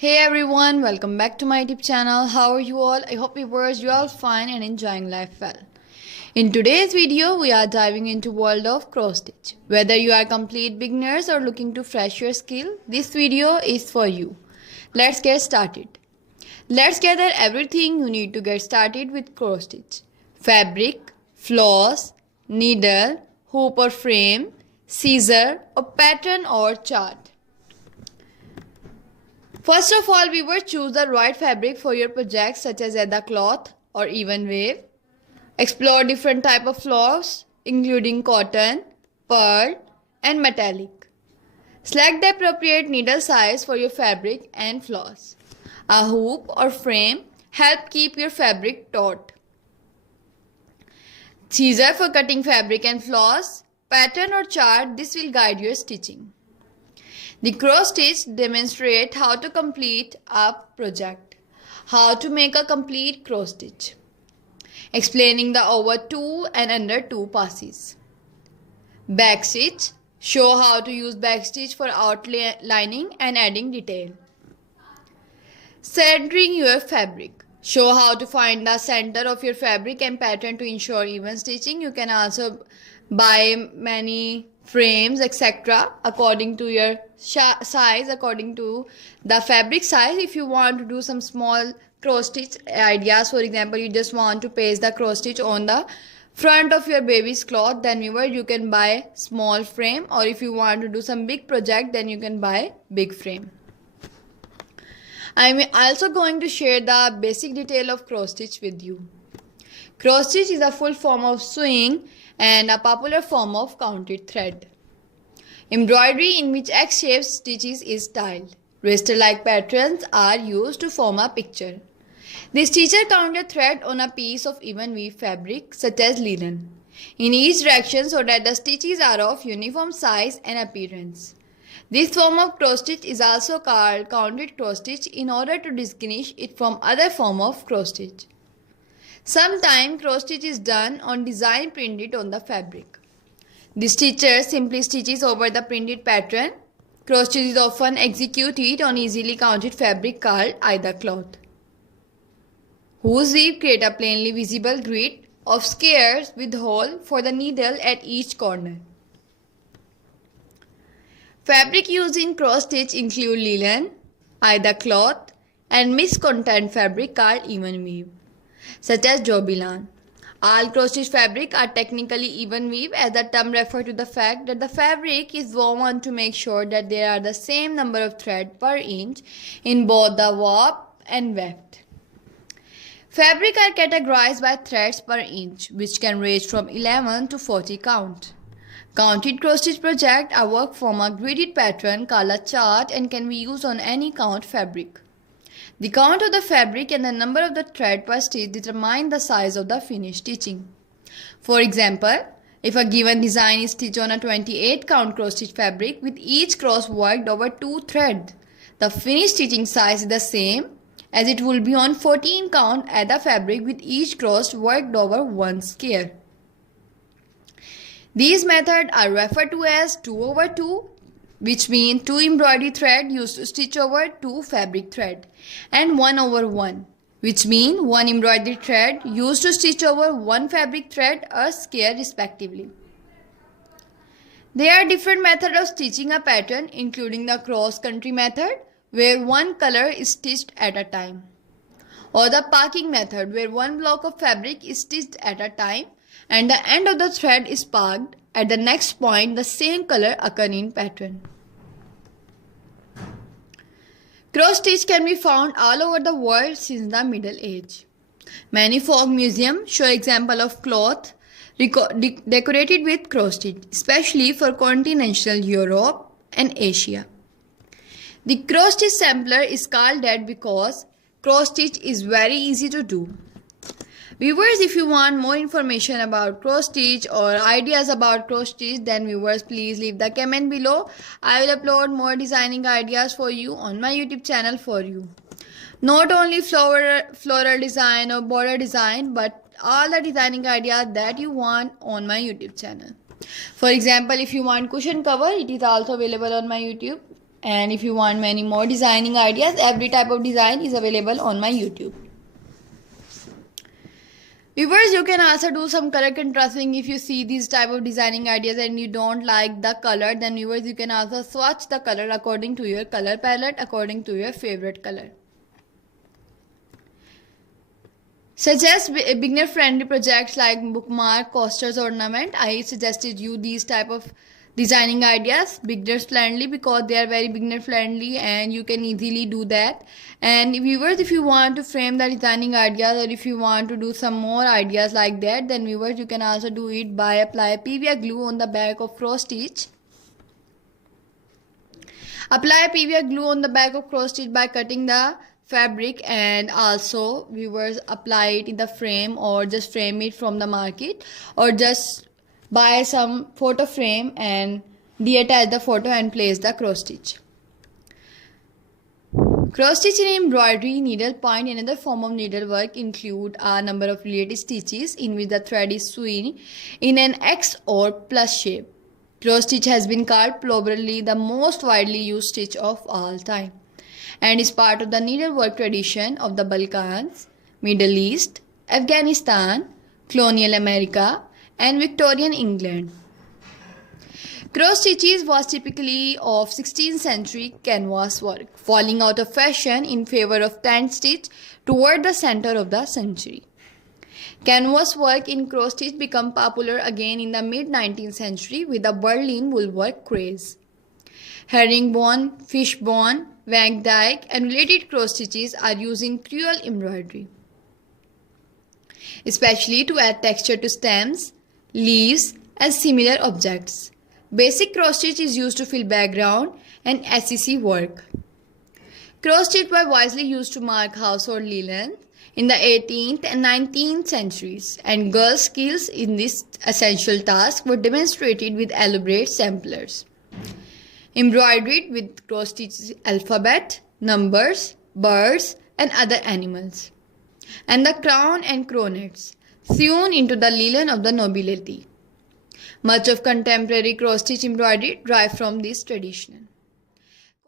Hey everyone, welcome back to my YouTube channel. How are you all? I hope viewers you all fine and enjoying life well. In today's video, we are diving into world of cross stitch. Whether you are complete beginners or looking to fresh your skill, this video is for you. Let's get started. Let's gather everything you need to get started with cross stitch. Fabric, floss, needle, hoop or frame, scissor, a pattern or chart. First of all, we will choose the right fabric for your project such as leather cloth or even wave. Explore different type of floss including cotton, pearl and metallic. Select the appropriate needle size for your fabric and floss. A hoop or frame help keep your fabric taut. Scissor for cutting fabric and floss. Pattern or chart, this will guide your stitching. The cross stitch demonstrates how to complete a project. How to make a complete cross stitch. Explaining the over 2 and under 2 passes. Back stitch. Show how to use back stitch for outlining and adding detail. Centering your fabric. Show how to find the center of your fabric and pattern to ensure even stitching. You can also buy many frames etc. according to your size, according to the fabric size. If you want to do some small cross stitch ideas, for example you just want to paste the cross stitch on the front of your baby's cloth, then you can buy small frame, or if you want to do some big project then you can buy big frame. I'm also going to share the basic detail of cross stitch with you. Cross stitch is a full form of sewing and a popular form of counted thread. Embroidery in which X-shaped stitches is styled. Raster-like patterns are used to form a picture. The stitcher counted thread on a piece of even weave fabric such as linen in each direction so that the stitches are of uniform size and appearance. This form of cross stitch is also called counted cross stitch in order to distinguish it from other form of cross stitch. Sometimes cross stitch is done on design printed on the fabric. The stitcher simply stitches over the printed pattern. Cross stitch is often executed on easily counted fabric called either cloth, whose weave create a plainly visible grid of squares with hole for the needle at each corner. Fabric used in cross stitch include linen, either cloth, and mixed content fabric called even weave, such as jobilan. All cross stitch fabric are technically even weave, as the term refers to the fact that the fabric is woven to make sure that there are the same number of threads per inch in both the warp and weft. Fabric are categorized by threads per inch, which can range from 11 to 40 count. Counted cross stitch projects are worked from a gridded pattern called a chart and can be used on any count fabric. The count of the fabric and the number of the thread per stitch determine the size of the finished stitching. For example, if a given design is stitched on a 28 count cross stitch fabric with each cross worked over 2 threads, the finished stitching size is the same as it will be on 14 count at the fabric with each cross worked over 1 square. These methods are referred to as 2/2, which means 2 embroidery thread used to stitch over 2 fabric thread, and 1/1, which means 1 embroidery thread used to stitch over 1 fabric thread or square respectively. There are different methods of stitching a pattern, including the cross-country method, where one color is stitched at a time, or the parking method, where one block of fabric is stitched at a time and the end of the thread is parked at the next point the same color occur in pattern. Cross stitch can be found all over the world since the Middle Age. Many folk museums show examples of cloth decorated with cross stitch, especially for continental Europe and Asia. The cross stitch sampler is called that because cross stitch is very easy to do. Viewers, if you want more information about cross stitch or ideas about cross stitch, then viewers please leave the comment below. I will upload more designing ideas for you on my YouTube channel for you. Not only floral design or border design, but all the designing ideas that you want on my YouTube channel. For example, if you want cushion cover, it is also available on my YouTube And if you want many more designing ideas, every type of design is available on my YouTube. Viewers, you can also do some color contrasting. If you see these type of designing ideas and you don't like the color, then viewers, you can also swatch the color according to your color palette, according to your favorite color. Suggest beginner friendly projects like bookmark, coasters, ornament. I suggested you these type of designing ideas, beginner friendly, because they are very beginner friendly and you can easily do that. And viewers, if you want to frame the designing ideas, or if you want to do some more ideas like that, then viewers, you can also do it by apply PVA glue on the back of cross stitch. Apply PVA glue on the back of cross stitch by cutting the fabric, and also viewers, apply it in the frame or just frame it from the market, or just buy some photo frame and detach the photo and place the cross stitch. Cross stitch in embroidery, needlepoint and other form of needlework include a number of related stitches in which the thread is sewn in an X or plus shape. Cross stitch has been called probably the most widely used stitch of all time, and is part of the needlework tradition of the Balkans, Middle East, Afghanistan, colonial America, and Victorian England. Cross stitches was typically of 16th century canvas work, falling out of fashion in favor of tent stitch toward the center of the century. Canvas work in cross stitch became popular again in the mid-19th century with the Berlin woolwork craze. Herringbone, fishbone, Van Dyke and related cross stitches are used in crewel embroidery, especially to add texture to stems, leaves and similar objects. Basic cross stitch is used to fill background and SEC work. Cross stitch were wisely used to mark household linen in the 18th and 19th centuries, and girls' skills in this essential task were demonstrated with elaborate samplers embroidered with cross stitches alphabet, numbers, birds and other animals, and the crown and coronets sewn into the linen of the nobility. Much of contemporary cross stitch embroidery derived from this tradition.